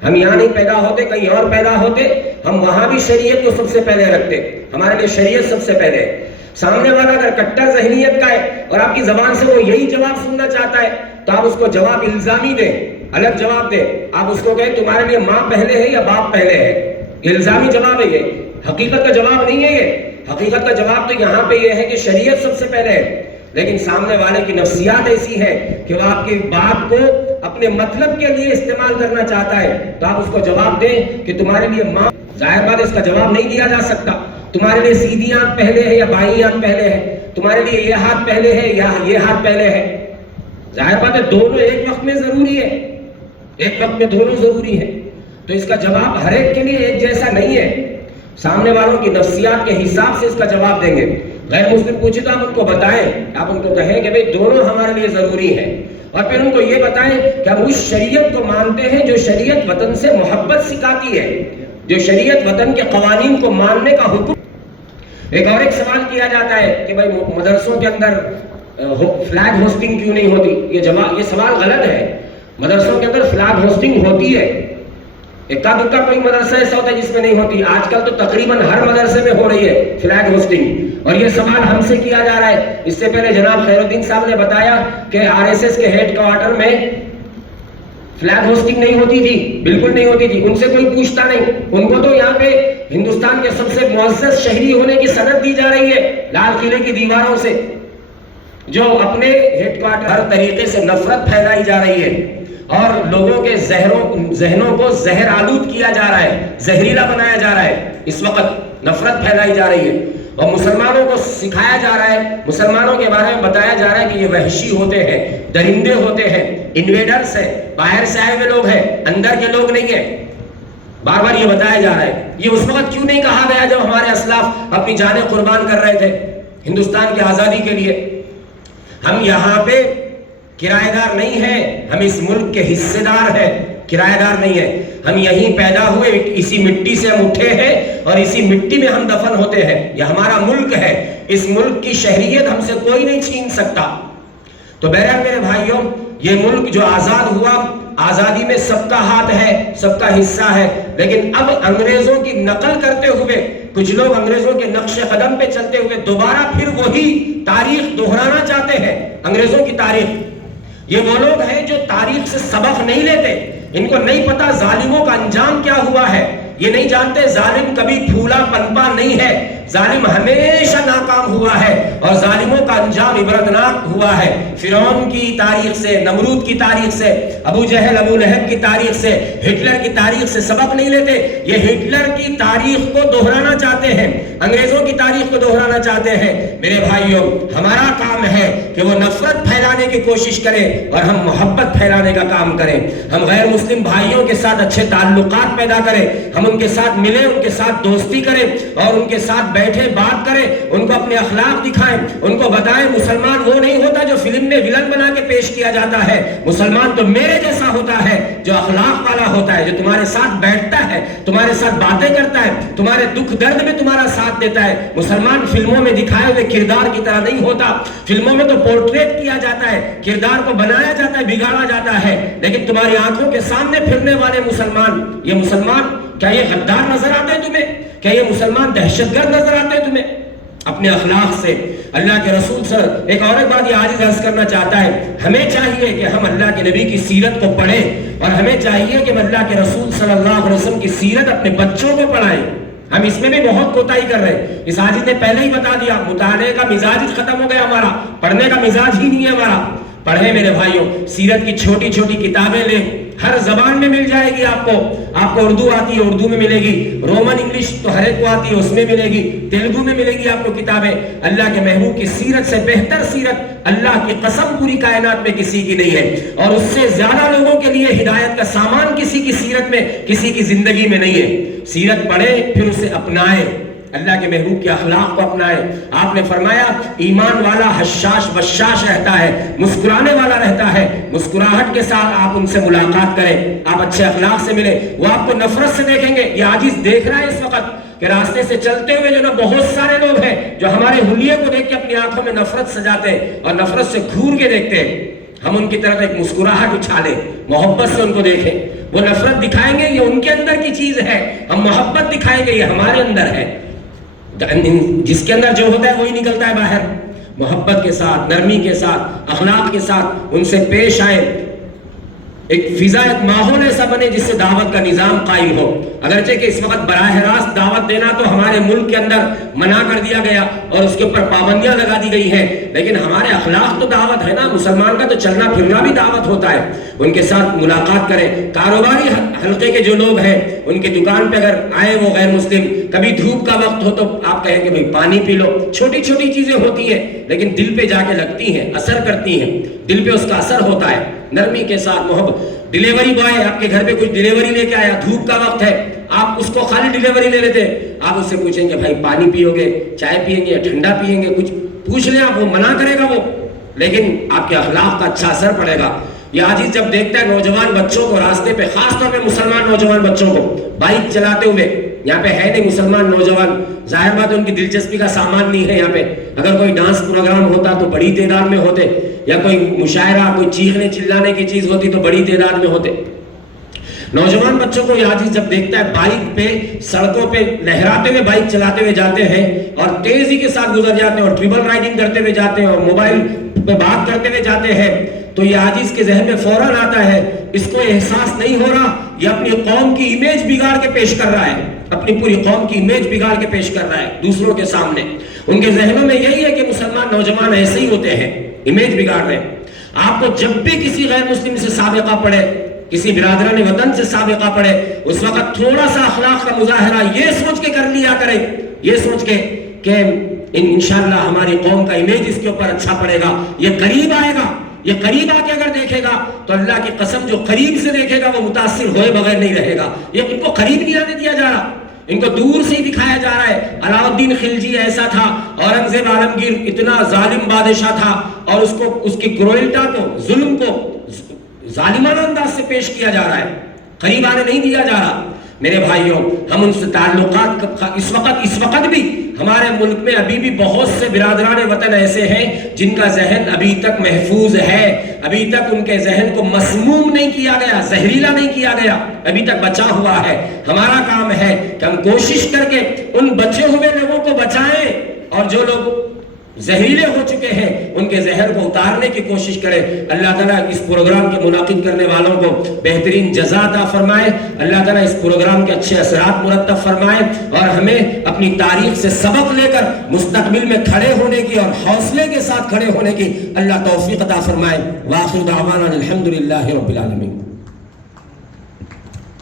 ہم یہاں نہیں پیدا ہوتے, کہیں اور پیدا ہوتے, ہم وہاں بھی شریعت کو سب سے پہلے رکھتے. ہمارے لیے شریعت سب سے پہلے ہے. سامنے والا اگر کٹر ذہنیت کا ہے اور آپ کی زبان سے وہ یہی جواب سننا چاہتا ہے تو آپ اس کو جواب الزامی دیں, الگ جواب دیں. آپ اس کو کہیں تمہارے لیے ماں پہلے ہے یا باپ پہلے ہے. الزامی جواب ہے یہ, حقیقت کا جواب نہیں ہے یہ. حقیقت کا جواب تو یہاں پہ یہ ہے کہ شریعت سب سے پہلے ہے، لیکن سامنے والے کی نفسیات ایسی ہے کہ وہ آپ کی بات کو اپنے مطلب کے لیے استعمال کرنا چاہتا ہے، تو آپ اس کو جواب دیں کہ تمہارے لیے ماں، ظاہر بات ہے اس کا جواب نہیں دیا جا سکتا، تمہارے لیے سیدھی آنکھ پہلے ہے یا بائیں آنکھ پہلے ہے، تمہارے لیے یہ ہاتھ پہلے ہے یا یہ ہاتھ پہلے ہے، ظاہر بات ہے دونوں ایک وقت میں ضروری ہے، ایک وقت میں دونوں ضروری ہے، تو اس کا جواب ہر ایک کے لیے ایک جیسا نہیں ہے، سامنے والوں کی نفسیات کے حساب سے اس کا جواب دیں گے۔ غیر مسلم پوچھے تو آپ ان کو بتائیں، آپ ان کو کہیں کہ بھئی دونوں ہمارے لیے ضروری ہے، اور پھر ان کو یہ بتائیں کہ ہم اس شریعت کو مانتے ہیں جو شریعت وطن سے محبت سکھاتی ہے، جو شریعت وطن کے قوانین کو ماننے کا حکم۔ ایک اور ایک سوال کیا جاتا ہے کہ بھئی مدرسوں کے اندر فلیگ ہوسٹنگ کیوں نہیں ہوتی؟ یہ سوال غلط ہے، مدرسوں کے اندر فلیگ ہوسٹنگ ہوتی ہے، اکا دکا کوئی مدرسہ ایسا ہوتا ہے جس میں نہیں ہوتی، آج کل تو تقریباً ہر مدرسے میں ہو رہی ہے فلیگ ہوسٹنگ، اور یہ سوال ہم سے کیا جا رہا ہے۔ اس سے پہلے جناب خیر الدین صاحب نے بتایا کہ RSS کے ہیڈ کوارٹر میں فلیگ ہوسٹنگ نہیں ہوتی تھی، بالکل نہیں ہوتی تھی، ان سے کوئی پوچھتا نہیں، ان کو تو یہاں پہ ہندوستان کے سب سے معزز شہری ہونے کی سند دی جا رہی ہے لال قلعے کی دیواروں سے، جو اپنے ہیڈ کوارٹر ہر طریقے سے نفرت پھیلائی جا رہی ہے اور لوگوں کے ذہنوں کو زہر آلود کیا جا رہا ہے، زہریلا بنایا جا رہا ہے، اس وقت نفرت پھیلائی جا رہی ہے اور مسلمانوں کو سکھایا جا رہا ہے، مسلمانوں کے بارے میں بتایا جا رہا ہے کہ یہ وحشی ہوتے ہیں، درندے ہوتے ہیں، انویڈرز ہیں، باہر سے آئے ہوئے لوگ ہیں، اندر کے لوگ نہیں ہیں، بار بار یہ بتایا جا رہا ہے۔ یہ اس وقت کیوں نہیں کہا گیا جب ہمارے اسلاف اپنی جانیں قربان کر رہے تھے ہندوستان کی آزادی کے لیے؟ ہم یہاں پہ کرایہ دار نہیں ہیں، ہم اس ملک کے حصے دار ہیں، کرایہ دار نہیں ہیں، ہم یہیں پیدا ہوئے، اسی مٹی سے ہم اٹھے ہیں اور اسی مٹی میں ہم دفن ہوتے ہیں، یہ ہمارا ملک ہے، اس ملک کی شہریت ہم سے کوئی نہیں چھین سکتا۔ تو بہرحال میرے بھائیوں، یہ ملک جو آزاد ہوا، آزادی میں سب کا ہاتھ ہے، سب کا حصہ ہے، لیکن اب انگریزوں کی نقل کرتے ہوئے کچھ لوگ انگریزوں کے نقش قدم پہ چلتے ہوئے دوبارہ پھر وہی تاریخ دہرانا چاہتے ہیں، انگریزوں کی تاریخ۔ یہ وہ لوگ ہیں جو تاریخ سے سبق نہیں لیتے، ان کو نہیں پتا ظالموں کا انجام کیا ہوا ہے، یہ نہیں جانتے ظالم کبھی پھولا پنپا نہیں ہے، ظالم ہمیشہ ناکام ہوا ہے اور ظالموں کا انجام عبرتناک ہوا ہے۔ فرعون کی تاریخ سے، نمرود کی تاریخ سے، ابو جہل ابو لہب کی تاریخ سے، ہٹلر کی تاریخ سے سبق نہیں لیتے، یہ ہٹلر کی تاریخ کو دہرانا چاہتے ہیں، انگریزوں کی تاریخ کو دہرانا چاہتے ہیں۔ میرے بھائیوں، ہمارا کام ہے کہ وہ نفرت پھیلانے کی کوشش کریں اور ہم محبت پھیلانے کا کام کریں، ہم غیر مسلم بھائیوں کے ساتھ اچھے تعلقات پیدا کریں، ہم ان کے ساتھ ملیں، ان کے ساتھ دوستی کریں اور ان کے ساتھ بیٹھے بات کریں، ان کو اپنے اخلاق دکھائیں، ان کو بتائیں مسلمان وہ نہیں ہوتا جو فلم میں ولن بنا کے پیش کیا جاتا ہے، مسلمان تو میرے جیسا ہوتا ہے جو اخلاق والا ہوتا ہے، جو تمہارے ساتھ بیٹھتا ہے، تمہارے ساتھ باتیں کرتا ہے، تمہارے دکھ درد میں تمہارا ساتھ دیتا ہے۔ مسلمان فلموں میں دکھائے ہوئے کردار کی طرح نہیں ہوتا، فلموں میں تو پورٹریٹ کیا جاتا ہے، کردار کو بنایا جاتا ہے، بگاڑا جاتا ہے، لیکن تمہاری آنکھوں کے سامنے پھرنے والے مسلمان، یہ مسلمان کیا یہ غدار نظر آتے ہیں تمہیں؟ کیا یہ مسلمان دہشت گرد نظر آتے ہیں تمہیں؟ اپنے اخلاق سے اللہ کے رسول صلی اللہ علیہ وسلم، ایک اور بات یہ عاجز عرض کرنا چاہتا ہے، ہمیں چاہیے کہ ہم اللہ کے نبی کی سیرت کو پڑھیں اور ہمیں چاہیے کہ ہم اللہ کے رسول صلی اللہ علیہ وسلم کی سیرت اپنے بچوں کو پڑھائیں۔ ہم اس میں بھی بہت کوتاہی کر رہے ہیں، اس عاجز نے پہلے ہی بتا دیا، مطالعے کا مزاج ہی ختم ہو گیا ہمارا، پڑھنے کا مزاج ہی نہیں ہے ہمارا۔ پڑھیں میرے بھائیوں، سیرت کی چھوٹی چھوٹی کتابیں لیں، ہر زبان میں مل جائے گی آپ کو اردو آتی ہے اردو میں ملے گی، رومن انگلش تو ہر ایک کو آتی ہے اس میں ملے گی، تیلگو میں ملے گی آپ کو کتابیں۔ اللہ کے محبوب کی سیرت سے بہتر سیرت اللہ کی قسم پوری کائنات میں کسی کی نہیں ہے، اور اس سے زیادہ لوگوں کے لیے ہدایت کا سامان کسی کی سیرت میں، کسی کی زندگی میں نہیں ہے۔ سیرت پڑھیں پھر اسے اپنائیں، اللہ کے محبوب کے اخلاق کو اپنائیں۔ آپ نے فرمایا ایمان والا حشاش بشاش رہتا ہے، مسکرانے والا رہتا ہے، مسکراہٹ کے ساتھ آپ ان سے ملاقات کریں، آپ اچھے اخلاق سے ملیں، وہ آپ کو نفرت سے دیکھیں گے۔ یہ عاجز دیکھ رہا ہے اس وقت کہ راستے سے چلتے ہوئے جو نا بہت سارے لوگ ہیں جو ہمارے حلیے کو دیکھ کے اپنی آنکھوں میں نفرت سجاتے ہیں اور نفرت سے گھور کے دیکھتے ہیں، ہم ان کی طرف ایک مسکراہٹ اچھالیں، محبت سے ان کو دیکھیں۔ وہ نفرت دکھائیں گے یہ ان کے اندر کی چیز ہے، ہم محبت دکھائیں گے یہ ہمارے اندر ہے، جس کے اندر جو ہوتا ہے وہی نکلتا ہے باہر۔ محبت کے ساتھ، نرمی کے ساتھ، اخلاق کے ساتھ ان سے پیش آئیں۔ ایک فضا، ایک ماحول ایسا بنے جس سے دعوت کا نظام قائم ہو. اگرچہ کہ اس وقت براہ راست دعوت دینا تو ہمارے ملک کے اندر منع کر دیا گیا اور اس کے اوپر پابندیاں لگا دی گئی ہیں، لیکن ہمارے اخلاق تو دعوت ہے نا. مسلمان کا تو چلنا پھرنا بھی دعوت ہوتا ہے. ان کے ساتھ ملاقات کریں. کاروباری حلقے کے جو لوگ ہیں ان کے دکان پہ اگر آئے وہ غیر مسلم، کبھی دھوپ کا وقت ہو تو آپ کہیں کہ بھئی پانی پی لو. چھوٹی چھوٹی چیزیں ہوتی ہیں لیکن دل پہ جا کے لگتی ہیں، اثر کرتی ہیں، دل پہ اس کا اثر ہوتا ہے. نرمی کے ساتھ محبت. ڈیلیوری بوائے آپ کے گھر پہ کچھ ڈیلیوری لے کے آیا، دھوپ کا وقت ہے، آپ اس کو خالی ڈیلیوری لے لیتے. آپ اس سے پوچھیں گے بھائی پانی پیو گے، چائے پئیں گے یا ٹھنڈا پئیں گے، کچھ پوچھ لیں آپ. وہ منع کرے گا وہ، لیکن آپ کے اخلاق کا اچھا اثر پڑے گا. یہ عاجز جب دیکھتا ہے نوجوان بچوں کو راستے پہ، خاص طور پہ مسلمان نوجوان بچوں کو بائک چلاتے ہوئے، یہاں پہ ہے نہیں مسلمان نوجوان، ظاہر بات ان کی دلچسپی کا سامان نہیں ہے یہاں پہ. اگر کوئی ڈانس پروگرام ہوتا تو بڑی تعداد میں ہوتے، یا کوئی مشاعرہ، کوئی چیخنے چلانے کی چیز ہوتی تو بڑی تعداد میں ہوتے. نوجوان بچوں کو یہ عاجز جب دیکھتا ہے بائک پہ سڑکوں پہ لہراتے ہوئے بائک چلاتے ہوئے جاتے ہیں اور تیزی کے ساتھ گزر جاتے ہیں اور ٹریبل رائڈنگ کرتے ہوئے جاتے ہیں اور موبائل پہ بات کرتے ہوئے جاتے ہیں، تو یہ عاجز کے ذہن میں فوراً آتا ہے اس کو احساس نہیں ہو رہا یہ اپنی قوم کی امیج بگاڑ کے پیش کر رہا ہے، اپنی پوری قوم کی امیج بگاڑ کے پیش کر رہا ہے دوسروں کے سامنے. ان کے ذہنوں میں یہی ہے کہ مسلمان نوجوان ایسے ہی ہوتے ہیں، امیج بگاڑ رہے ہیں. آپ کو جب بھی کسی غیر مسلم سے سابقہ پڑے، کسی برادران وطن سے سابقہ پڑے، اس وقت تھوڑا سا اخلاق کا مظاہرہ یہ سوچ کے کر لیا کرے، یہ سوچ کے کہ انشاءاللہ ہماری قوم کا امیج اس کے اوپر اچھا پڑے گا، یہ قریب آئے گا. یہ قریب آ کے اگر دیکھے گا تو اللہ کی قسم جو قریب سے دیکھے گا وہ متاثر ہوئے بغیر نہیں رہے گا. یہ ان کو قریب نہیں آنے دیا جا رہا، ان کو دور سے ہی دکھایا جا رہا ہے. علاء الدین خلجی ایسا تھا، اورنگزیب عالمگیر اتنا ظالم بادشاہ تھا اور اس کی کروئلٹا کو، ظلم کو ظالمانہ انداز سے پیش کیا جا رہا ہے، قریب آنے نہیں دیا جا رہا. میرے بھائیوں، ہم ان سے تعلقات اس وقت بھی ہمارے ملک میں ابھی بھی بہت سے برادران وطن ایسے ہیں جن کا ذہن ابھی تک محفوظ ہے، ابھی تک ان کے ذہن کو مسموم نہیں کیا گیا، زہریلا نہیں کیا گیا، ابھی تک بچا ہوا ہے. ہمارا کام ہے کہ ہم کوشش کر کے ان بچے ہوئے لوگوں کو بچائیں اور جو لوگ زہریلے ہو چکے ہیں ان کے زہر کو اتارنے کی کوشش کریں. اللہ تعالیٰ اس پروگرام کے منعقد کرنے والوں کو بہترین جزا عطا فرمائے. اللہ تعالیٰ اس پروگرام کے اچھے اثرات مرتب فرمائے اور ہمیں اپنی تاریخ سے سبق لے کر مستقبل میں کھڑے ہونے کی اور حوصلے کے ساتھ کھڑے ہونے کی اللہ توفیق عطا فرمائے. وآخر دعوانا الحمدللہ رب العالمین.